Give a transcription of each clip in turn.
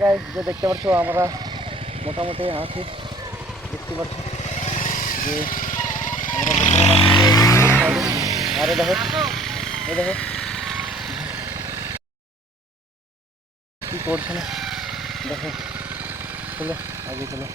Guys যে দেখতে পাচ্ছ আমরা মোটামুটি আছি, দেখতে পাচ্ছ যে আরে দেখো এই দেখো কি করছে না, দেখো চলো আগে চলো।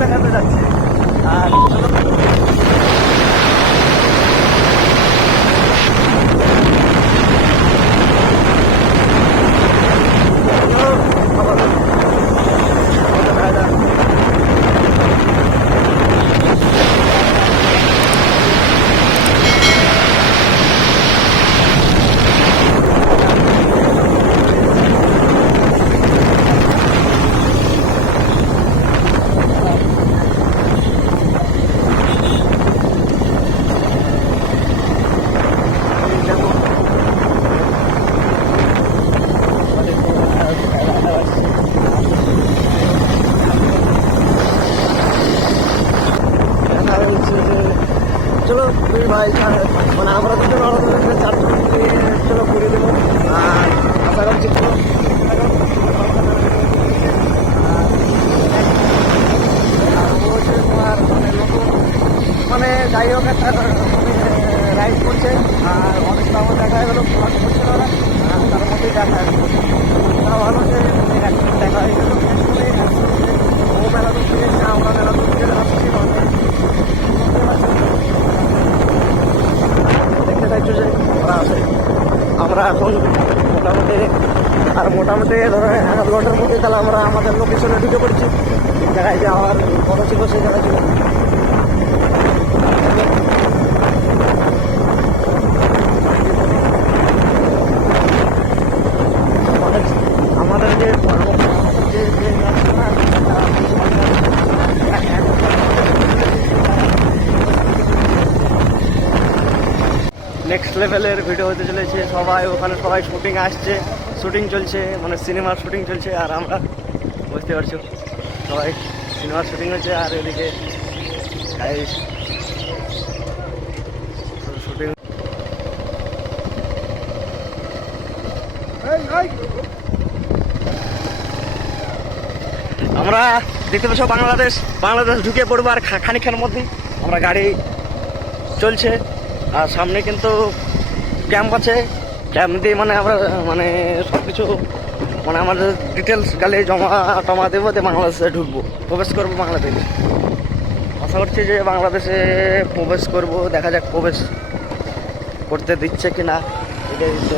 দেখাতে যাচ্ছে আর চলো দুই ভাই মানে আমরা দুজন চারজন চলো ঘুরে দেবো আর আশা করছি তোমার মানে যাই হোক একটা রাইড করছে আর অনেক সময় দেখা গেলো করছে ওরা তার মধ্যেই দেখা ভালো যে দেখা হয়ে গেল ও মেলা দূর থেকে আমরা মেলা দূর থেকে আসছি দেখতে চাইছো যে ওরা আছে আমরা এখন মোটামুটি ধরো 11টার মধ্যে তাহলে আমরা আমাদের লোকেশনে ঢুকে পড়েছি জায়গায় যাওয়ার কথা ছিল সেই জায়গায় ছিল আমাদের যে নেক্সট লেভেলের ভিডিও হতে চলেছে। সবাই ওখানে সবাই শুটিং আসছে, শুটিং চলছে, মানে সিনেমার শুটিং চলছে আর আমরা বুঝতে পারছো সবাই সিনেমার শুটিং হচ্ছে আর এদিকে শুটিং আমরা দেখতে পাচ্ছ বাংলাদেশ ঢুকে পড়বো আর খানিকক্ষণের মধ্যেই আমরা গাড়ি চলছে আর সামনে কিন্তু ক্যাম্প আছে, ক্যাম্প দিয়ে মানে আমরা মানে সব কিছু মানে আমাদের ডিটেলস গালে জমা দেবো দিয়ে বাংলাদেশে ঢুকবো, প্রবেশ করবো বাংলাদেশে। আশা করছি যে বাংলাদেশে প্রবেশ করব, দেখা যাক প্রবেশ করতে দিচ্ছে কি না, এটাই তো